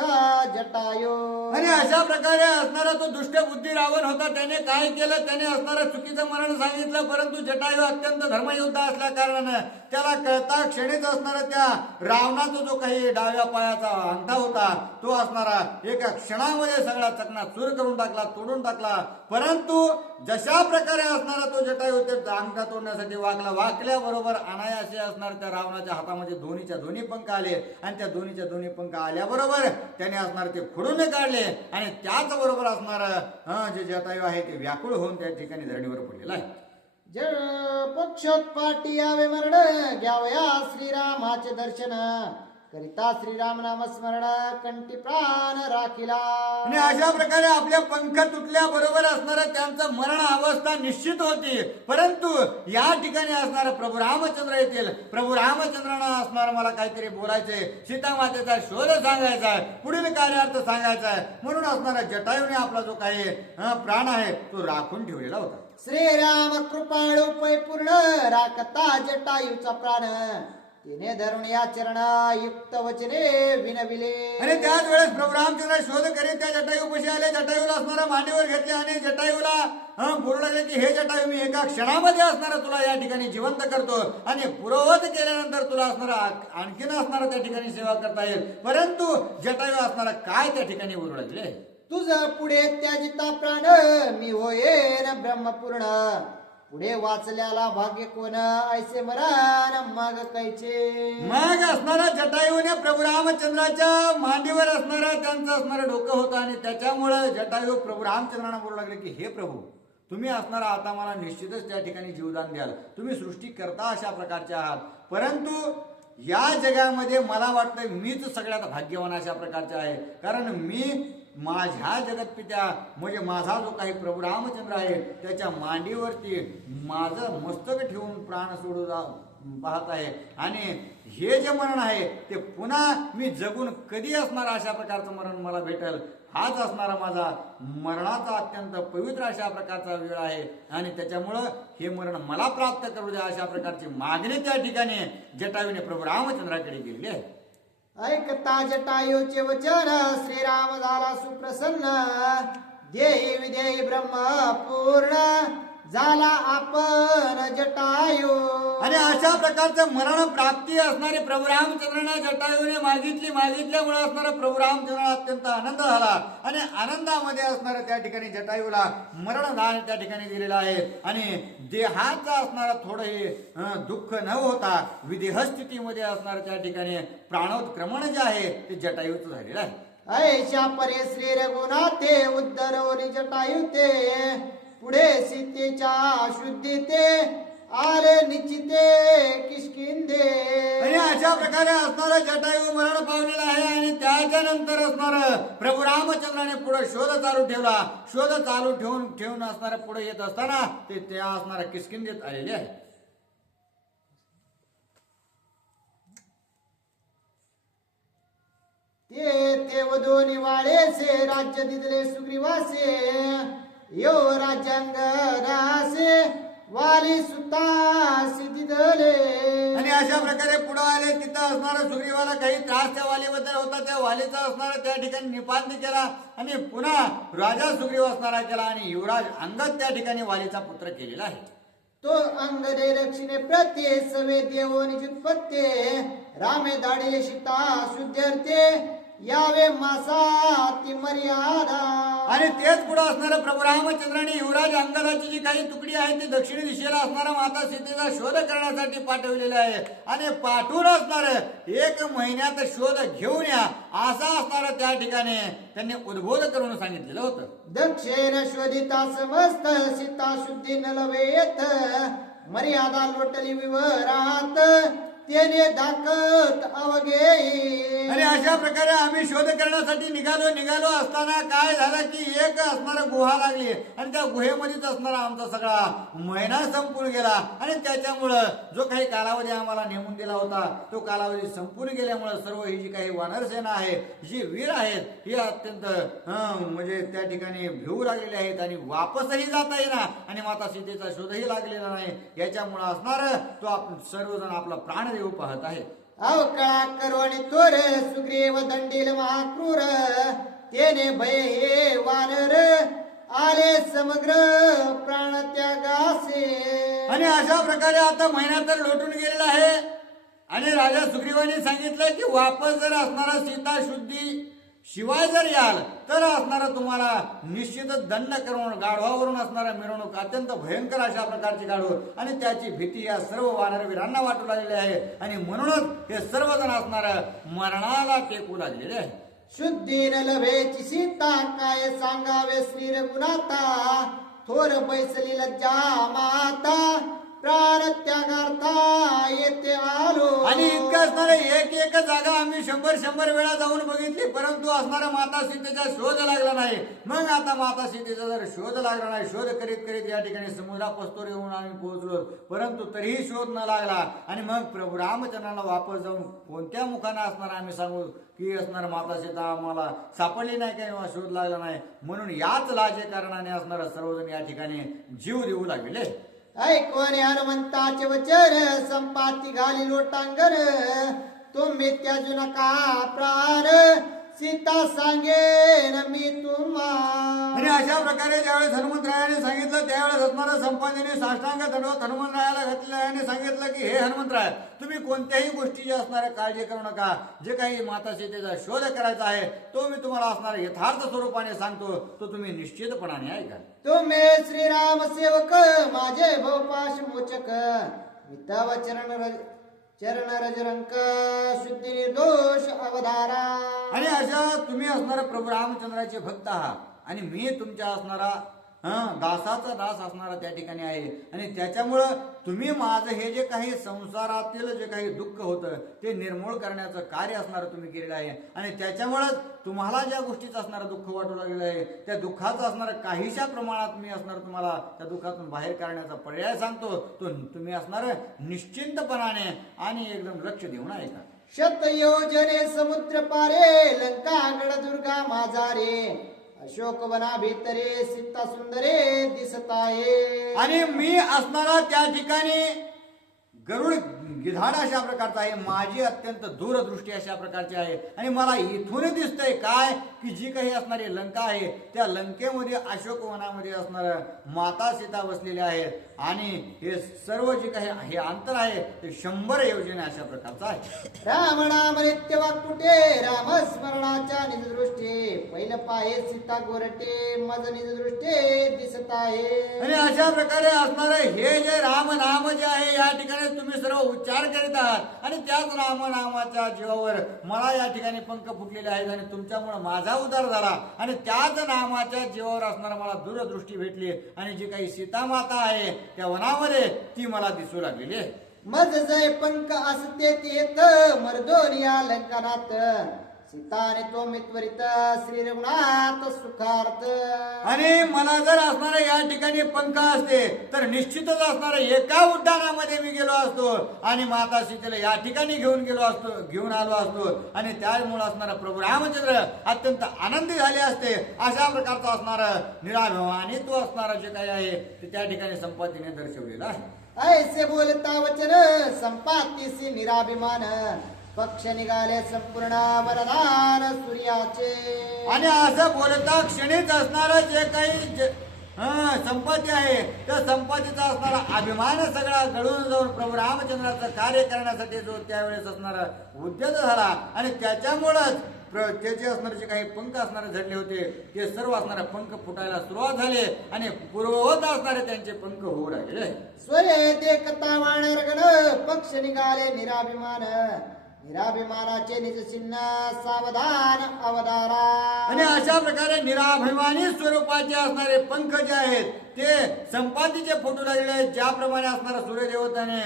जटायू. आणि अशा प्रकारे असणारा तो दुष्ट बुद्धी रावण होता. त्याने काय केलं, त्याने असणारं चुकीचं मरण सांगितलं. परंतु जटायू अत्यंत धर्मयुद्ध असल्या कारणानं त्याला कळता क्षणीच असणारा त्या रावणाचा जो काही डाव्या पायाचा अंगठा होता तो असणारा एका क्षणामध्ये सगळा चकनाचूर करून टाकला, तोडून टाकला. परंतु जशा प्रकारे असणारा तो जटायू ते अंगठा तोडण्यासाठी वाकल्याबरोबर अनायासे असणार त्या रावणाच्या हातामध्ये दोन्ही पंख आले. आणि त्या दोन्ही पंख आल्याबरोबर त्याने असणार ते खुडून काढले. आणि त्याच बरोबर असणार जे जटायू आहे ते व्याकुळ होऊन त्या ठिकाणी धरणीवर पडलेला आहे. पक्षोत्पाटी यावे मरण घ्यावया श्रीरामाचे दर्शन करिता श्रीराम नाम स्मरण कंठी प्राण राखिला. आणि अशा प्रकारे आपल्या पंख तुटल्या बरोबर असणारा त्यांचं मरण अवस्था निश्चित होती. परंतु या ठिकाणी असणारा प्रभू रामचंद्र येतील. प्रभू रामचंद्रांना असणार मला काहीतरी बोलायचंय, सीता मातेचा शोध सांगायचा आहे, पुढील कार्यार्थ सांगायचा आहे. म्हणून असणारा जटायूने आपला जो काही प्राण आहे तो राखून ठेवलेला होता. श्रीराम कृपाळू पूर्ण राखता जटायूचा प्राण तिने धरून या चरण युक्त वचने विनविले. आणि त्याच वेळेस प्रभू रामचंद्र शोध करीत त्या जटायू पशी आले. जटायूला असणारा मांडीवर घेतले आणि जटायूला बोलू लागले की हे जटायू मी एका क्षणामध्ये असणारा तुला या ठिकाणी जिवंत करतो आणि पुरोवत केल्यानंतर तुला असणारा आणखीन असणारा त्या ठिकाणी सेवा करता येईल. परंतु जटायू असणारा काय त्या ठिकाणी बोलू लागले, तुझ पुढे त्याजिता प्राण मी होयेन ब्रह्मपूर्ण पुढे वाचल्याला भाग्य कोण ऐसे मरण मग कैचे. मग असणारा जटायूने प्रभू रामचंद्राच्या मांडीवर असणारा त्यांचं असणारं डोकं होतं. आणि त्याच्यामुळे जटायू प्रभू रामचंद्रांना बोलू लागले की हे प्रभू तुम्ही असणारा आता मला निश्चितच त्या ठिकाणी जीवदान द्याल, तुम्ही सृष्टी करता अशा प्रकारचे आहात. परंतु या जगामध्ये मला वाटतं मीच सगळ्यात भाग्यवान अशा प्रकारचे आहे. कारण मी माझ्या जगतपित्या म्हणजे माझा जो काही प्रभू रामचंद्र आहे त्याच्या मांडीवरती माझं मस्तक ठेवून प्राण सोडू पाहत आहे. आणि हे जे मरण आहे ते पुन्हा मी जगून कधी असणार अशा प्रकारचं मरण मला भेटेल. हाच असणारा माझा मरणाचा अत्यंत पवित्र अशा प्रकारचा वेळ आहे. आणि त्याच्यामुळं हे मरण मला प्राप्त करू द्या अशा प्रकारची मागणी त्या ठिकाणी जटायूने प्रभू रामचंद्राकडे केली आहे. ऐकता जटायूचे वचन श्रीराम झाला सुप्रसन्न देही विदेही ब्रह्म पूर्ण झाला आपण जटायू. आणि अशा प्रकारचं मरण प्राप्ती असणारी प्रभू रामचंद्राने जटायूने मागितल्यामुळे असणारा प्रभू रामचंद्राला अत्यंत आनंद झाला आणि आनंदामध्ये असणारा त्या ठिकाणी जटायूला मरणदान त्या ठिकाणी दिलेलं आहे. आणि देहाचा असणारा थोडंही दुःख न होता विदेह स्थितीमध्ये असणारं त्या ठिकाणी प्राणोत्क्रमण जे आहे ते जटायूचं झालेलं आहे. ऐशा परे श्री रघुनाथे उद्धरवरी जटायू ते पुढे सीतेच्या शुद्धीते आले निश्चिते किष्किंधे. आणि अशा प्रकारे असणारं जटायू मरण पावलेलं आहे. आणि त्याच्यानंतर असणारं प्रभू रामचंद्राने पुढे शोध चालू ठेवून असणारं पुढे येत असताना ते त्या असणाऱ्या किष्किंधेत आलेले आहे. ते दोन्ही वाळेसे राज्य दिदले सुग्रीवासे यो राज्यांग दासे वाली सुतासी दिदले. आणि अशा प्रकारे पुढे आले. तिथं असणारा सुग्रीवाला काही त्रास त्या वालीबद्दल होता. त्या वालीचा असणारा त्या ठिकाणी निपात केला आणि पुन्हा राजा सुग्रीव असणारा केला आणि युवराज अंगद त्या ठिकाणी वालीचा पुत्र केलेला आहे. तो अंगदे दक्षिणे प्रत्ये सवे देवो निजुत्पत्ते रामे दाडिले सीता शुद्धर्थे यावे मासाती मर्यादा. आणि तेच पुढे असणारं प्रभू रामचंद्राने युवराज अंगदाची जी काही तुकडी आहे ती दक्षिण दिशेला असणारा माता सीतेचा शोध करण्यासाठी पाठवलेला आहे. आणि पाठवून असणार 1 महिन्यात शोध घेऊन या असा असणारा त्या ठिकाणी त्यांनी उद्बोध करून सांगितलेलं होतं. दक्षिण शोधिता समस्त सीता शुद्धी न लवेत मर्यादा लोटली विवरात त्याने दाखत अवघेई. आणि अशा प्रकारे आम्ही शोध करण्यासाठी निघालो असताना काय झालं की एक असणारा गुहा लागली आणि त्या गुहेमध्येच असणारा आमचा सगळा महिना संपून गेला. आणि त्याच्यामुळं जो काही कालावधी आम्हाला नेमून दिला होता तो कालावधी संपून गेल्यामुळं सर्व ही जी काही वानरसेना आहे जी वीर आहेत ही अत्यंत म्हणजे त्या ठिकाणी भिवू लागलेली आहेत आणि वापसही जाता येईना आणि माता सीतेचा शोधही लागलेला नाही. याच्यामुळं असणार तो सर्वजण आपला प्राण देऊ पाहत आहे. अवकळा करवणी तोर सुग्रीव दंडील महाक्रूर तेने भय हे वानर आले समग्र प्राण त्यागासे. आणि अशा प्रकारे आता महिना तर लोटून गेलेला आहे. आणि राजा सुग्रीवाने सांगितलं की वापस जर असणारा सीता शुद्धी शिवाय जर याल तर असणारा तुम्हाला निश्चितच दंड करून गाढवावरून असणारा मिरवणूक अत्यंत भयंकर अशा प्रकारची काढू. आणि त्याची भीती या सर्व वानरवीरांना वाटू लागलेली आहे. आणि म्हणूनच हे सर्वजण असणारा मरणाला टेकू लागलेले आहे. शुद्धी न लभेची सीता काय सांगावे श्री रघुनाथा थोर बैसली लज्जा माता प्राण त्यागार्था येते आलो. आणि इतकं असणारे एक जागा आम्ही 100 वेळा जाऊन बघितली परंतु असणारा माता सीतेचा शोध लागला नाही. मग आता माता सीतेचा जर शोध लागला नाही शोध करीत या ठिकाणी समुद्रापस्तोर येऊन आम्ही पोहोचलो परंतु तरीही शोध न लागला. आणि मग प्रभू रामचंद्राला वापस जाऊन कोणत्या मुखाने असणार आम्ही सांगू की असणार माता सीता आम्हाला सापडली नाही किंवा शोध लागला नाही. म्हणून याच लाजे कारणाने असणारा सर्वजण या ठिकाणी जीव देऊ लागले. ऐकवणे हनुमंताचे वचन संपाती घाली लोटांगर तुम्ही त्याजू नका प्राण सीता सांगेन मी तुम्हा. आणि अशा प्रकारे ज्यावेळेस हनुमंतरायाने सांगितलं त्यावेळेस असणारा संपादने साष्टांग दंडवत हनुमंतरायाला घातलेलं आहे आणि सांगितलं की हे हनुमंतराय तुम्ही कोणत्याही गोष्टीची असणाऱ्या काळजी करू नका. जे काही माता सीतेचा शोध करायचा आहे तो मी तुम्हाला असणाऱ्या यथार्थ स्वरूपाने सांगतो तो तुम्ही निश्चितपणाने ऐका. तुम्ही श्रीराम सेवक माझे भवपाश मोचक मिताव चरण रजरंक शुद्धी निर्दोष अवधारा. आणि अशा तुम्ही असणारा प्रभू रामचंद्राचे भक्त आहात आणि मी तुमच्या असणारा दासाचा दास असणारा त्या ठिकाणी आहे. आणि त्याच्यामुळं तुम्ही माझं हे जे काही संसारातील जे काही दुःख होतं ते निर्मूळ करण्याचं कार्य असणारं तुम्ही केलेलं आहे. आणि त्याच्यामुळं तुम्हाला ज्या गोष्टीचं असणारं दुःख वाटू लागलेलं आहे त्या दुःखाचं असणारं काहीशा प्रमाणात मी असणार तुम्हाला त्या दुःखातून बाहेर काढण्याचा पर्याय सांगतो. तो तुम्ही असणार निश्चिंतपणाने आणि एकदम लक्ष देऊन ऐका. शत योजने समुद्र पारे लंका गड दुर्गा माझारे अशोक वना भीतरे सीता सुंदरे दिसत आहे. आणि मी असणारा त्या ठिकाणी गिधाड अशा प्रकारचा आहे, माझी अत्यंत दूरदृष्टी अशा प्रकारची आहे. आणि मला इथून दिसतंय काय की जी काही असणारी लंका आहे त्या लंकेमध्ये अशोकवनामध्ये असणार माता सीता बसलेल्या आहेत. आणि हे सर्व जे काही हे अंतर आहे ते 100 योजने अशा प्रकारचं आहे. राम नाम नित्य वाक्कुटे राम स्मरणाच्या निज दृष्टी पहिलं पाहे सीता गोरटे मज निज दृष्टी दिसत आहे. आणि अशा प्रकारे असणार हे जे राम नाम जे आहे या ठिकाणी तुम्ही सर्व उच्चार करीत आहात आणि त्याच राम नामाच्या जीवावर मला या ठिकाणी पंख फुटलेले आहेत आणि तुमच्यामुळे माझा उद्धार झाला आणि त्याच नामाच्या जीवावर असणार मला दूरदृष्टी भेटली आणि जी काही सीता माता आहे त्या वनामध्ये ती मला दिसू लागलेली आहे. मज जय पंख असते येत मर्दोनिया लंकनात सीताने तो मित्वरित श्री रघुनाथ सुखार्थ. आणि मला जर असणारे या ठिकाणी पंख असते तर निश्चितच असणारे एका उड्डाणामध्ये मी गेलो असतो आणि माता सीतेला या ठिकाणी घेऊन आलो असतो आणि त्यामुळे असणारा प्रभू रामचंद्र अत्यंत आनंदी झाले असते. अशा प्रकारचा असणारा निराभिमानी तो असणारा जे काही आहे ते त्या ठिकाणी संपातीने दर्शवलेला आहे. ऐसे बोलता वचन संपातीसी निराभिमान पक्ष निघाले संपूर्ण वरदान सूर्याचे. आणि असं बोलता क्षणीच असणारं जे काही संपत्ती आहे त्या संपत्तीचा असणारा अभिमान सगळा गळून जाऊन प्रभू रामचंद्राचं कार्य करण्यासाठी जो त्यावेळेस असणारा उद्यत झाला आणि त्याच्यामुळेच त्याचे असणारे जे काही पंख असणारे झडले होते ते सर्व असणारे पंख फुटायला सुरुवात झाले आणि पूर्ववत असणारे त्यांचे पंख होऊ लागले. स्वरे देखता वाणरगण पक्ष निघाले निराभिमान निराभिमानाचे निज चिन्ह सावधान अवधारा. आणि अशा प्रकारे निराभिमानी स्वरूपाचे असणारे पंख जे आहेत ते संपातीचे फोटो लागलेले आहेत. ज्याप्रमाणे असणारा सूर्यदेवताने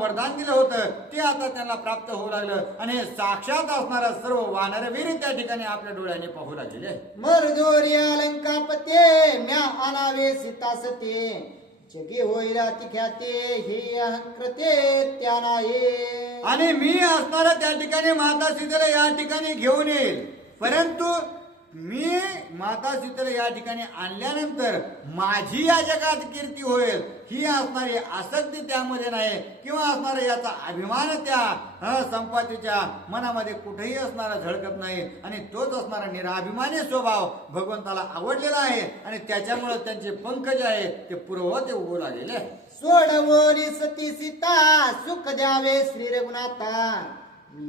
वरदान दिलं होतं ते आता त्यांना प्राप्त होऊ लागलं आणि साक्षात असणारा सर्व वानरवीर त्या ठिकाणी आपल्या डोळ्याने पाहू लागलेले. मरदोरिया लंकापते म्या आणावे सीता सते जगी होईल ख्याते ही अहंकृते त्या नाही. आणि मी असणारा त्या ठिकाणी माता सीतेला या ठिकाणी घेऊन येईल, परंतु मी माता सीतेला या ठिकाणी आणल्यानंतर माझी या जगात कीर्ती होईल ही असणारी आसक्ती त्यामध्ये नाही किंवा असणारा याचा अभिमान त्या संपातीच्या मनामध्ये कुठेही असणारा झळकत नाही. आणि तोच असणारा निराभिमानी स्वभाव भगवंताला आवडलेला आहे आणि त्याच्यामुळे त्यांचे पंख जे आहे ते पूर्ववत उभू लागलेले आहे. सोडवोनी सती सीता सुख द्यावे श्री रघुनाथा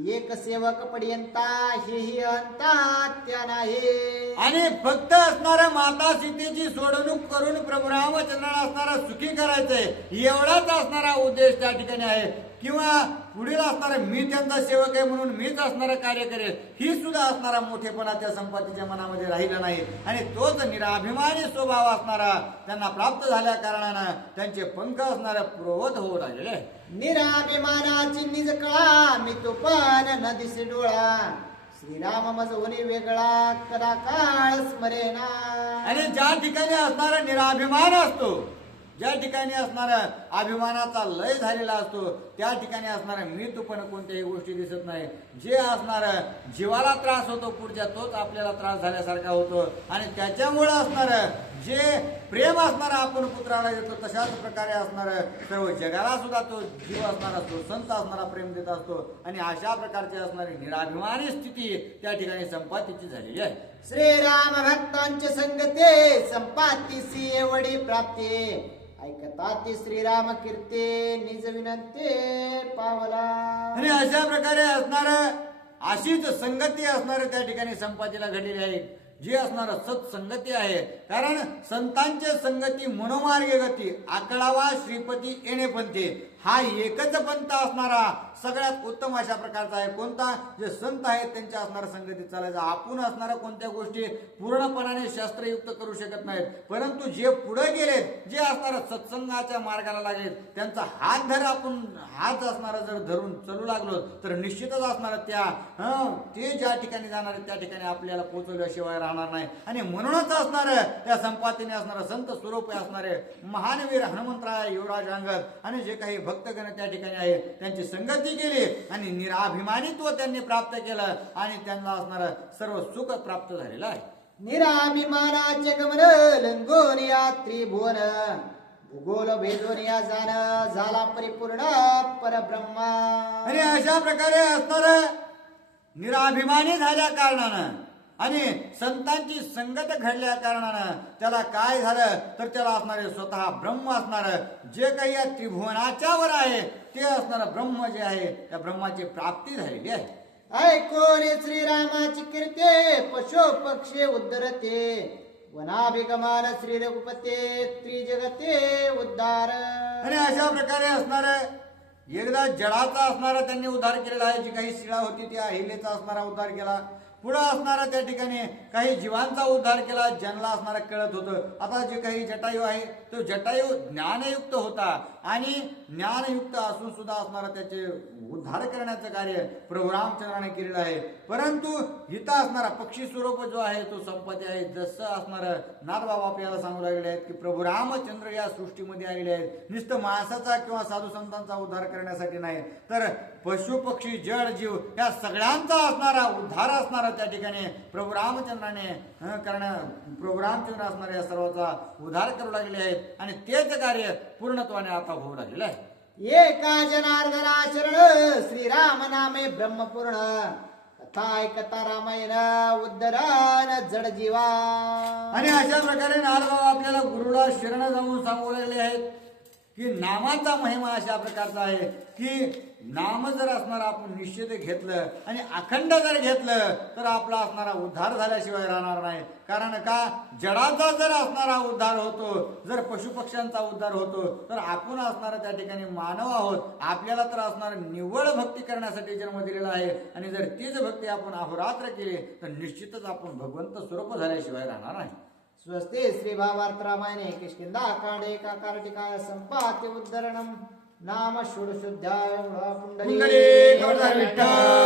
एक सेवक पर्यंता हेही अंता त्या नाही. आणि फक्त असणाऱ्या माता सीतेची सोडवणूक करून प्रभू रामचंद्राला असणारा सुखी करायचंय एवढाच असणारा उद्देश त्या ठिकाणी आहे. किंवा पुढील असणारा मी त्यांचा सेवक आहे म्हणून मीच असणारं कार्य करेल ही सुद्धा असणारा मोठेपणा त्या संपातीच्या मनामध्ये राहिला नाही. आणि तोच निराभिमानी स्वभाव असणारा त्यांना प्राप्त झाल्या कारणानं त्यांचे पंख असणारे पूर्ववत होऊ लागले. निराभिमानाची निज कळा मी तो पण न दिसे डोळा श्रीराम मज होणे वेगळा कदा काळ स्मरेना. आणि ज्या ठिकाणी असणारा निराभिमान असतो ज्या ठिकाणी असणारा अभिमानाचा लय झालेला असतो त्या ठिकाणी असणारा मृत्यूपण कोणत्याही गोष्टी दिसत नाही. जे असणार जीवाला त्रास होतो पुढच्या तोच आपल्याला त्रास झाल्यासारखा होतो. आणि त्याच्यामुळे असणार जे प्रेम असणार आपण पुत्राला देतो तशाच प्रकारे असणार सर्व जगाला सुद्धा तो जीव असणारा तो संत असणारा प्रेम देत असतो. आणि अशा प्रकारची असणारी निराभिमानी स्थिती त्या ठिकाणी संपातीची झालेली आहे. श्रीराम भक्तांचे संगते संपातीसी एवढी प्राप्ती ऐकता ती श्रीराम कीर्ती निज विनंती पावला. आणि अशा प्रकारे असणार अशीच संगती असणार त्या ठिकाणी संपातीला घडलेली आहे जी असणार सत्संगती आहे. कारण संतांचे संगती मनोमार्गे गती आकळावा श्रीपती येणे पंथे हा एकच पंथ असणारा सगळ्यात उत्तम अशा प्रकारचा आहे. कोणता जे संत आहेत त्यांच्या असणारा संगतीत चालायचा. आपण असणाऱ्या कोणत्या गोष्टी पूर्णपणाने शास्त्रयुक्त करू शकत नाहीत, परंतु जे पुढे गेलेत जे असणारा सत्संगाच्या मार्गाला लागेल त्यांचा हात धर आपण हात असणारा जर धरून चालू लागलो तर निश्चितच असणार त्या ते ज्या ठिकाणी जाणार त्या ठिकाणी आपल्याला पोहोचवल्याशिवाय राहणार नाही. आणि म्हणूनच असणार त्या संपातीने असणारा संत स्वरूप असणारे महानवीर हनुमंतराय युवराज अंगद आणि जे काही भक्तगण त्या ठिकाणी आहे त्यांची संगती केली आणि निराभिमानित्व त्यांनी प्राप्त केलं आणि त्यांना असणार सर्व सुख प्राप्त झालेलं आहे. निराभिमानाचे गमन लंगोन या त्रिभुवन भूगोल भेदून या जाण झाला परिपूर्ण परब्रह्मा. आणि अशा प्रकारे असणार निराभिमानी झाल्या कारणानं आणि संतांची संगत घडल्या कारणानं त्याला काय झालं तर त्याला असणारे स्वतः ब्रह्म असणार जे काही या त्रिभुवनाच्या वर आहे ते असणार ब्रह्म जे आहे त्या ब्रह्माची प्राप्ती झालेली आहे. ऐकोन श्रीरामाची कीर्ते पशु पक्षी उद्धरते वनाभिगमान श्री रघुपते त्रिजगते उद्धार. आणि अशा प्रकारे असणार एकदा जडाचा असणारा त्यांनी उद्धार केलेला आहे. जी काही शिळा होती त्या अहिलेचा असणारा उद्धार केला. पुढं असणारा त्या ठिकाणी काही जीवांचा उद्धार केला ज्यांना असणारा कळत होतं. आता जे काही जटायू आहे तो जटायू ज्ञानयुक्त होता आणि ज्ञानयुक्त असून सुद्धा असणारा त्याचे उद्धार करण्याचं कार्य प्रभू रामचंद्राने केलेलं आहे. परंतु इथं असणारा पक्षी स्वरूप जो आहे तो संपत्ती आहे. जसं असणार नाथबाबा आपल्याला सांगू लागलेले आहेत की प्रभू रामचंद्र या सृष्टीमध्ये आलेले आहेत. नुसतं माणसाचा किंवा साधू संतांचा उद्धार करण्यासाठी नाही तर पशु पक्षी जड जीव या सगळ्यांचा असणारा उद्धार असणारा त्या ठिकाणी प्रभू रामचंद्राने प्रभू रामचंद्र असणाऱ्या या सर्वांचा उद्धार करू लागले आहेत आणि तेच कार्य पूर्णत्वाने आता होऊ लागलेलं आहे. एका जनार्दना शरण श्रीराम नामे ब्रह्मपूर्ण कथा ऐकता रामायण उद्धरण जड जीवा. आणि अशा प्रकारे नाथबाबा आपल्याला गुरुला शरण जाऊन सांगू लागले आहेत की नामाचा महिमा अशा प्रकारचा आहे की नाम जर असणारा आपण निश्चित घेतलं आणि अखंड जर घेतलं तर आपला असणारा उद्धार झाल्याशिवाय राहणार नाही. कारण का जडाचा जर असणारा उद्धार होतो जर पशुपक्ष्यांचा उद्धार होतो तर आपण असणारा त्या ठिकाणी मानव आहोत. आपल्याला तर असणार निव्वळ भक्ती करण्यासाठी जन्म दिलेला आहे आणि जर तीच भक्ती आपण अहोरात्र केली तर निश्चितच आपण भगवंत स्वरूप झाल्याशिवाय राहणार नाही. स्वस्ते श्री भावार्थ रामायणे किष्किंधा कांडे काकारटिकाय संपाती उद्धरणम नाम षोडशोध्याय पुंडली पुंडलिक विठ्ठल.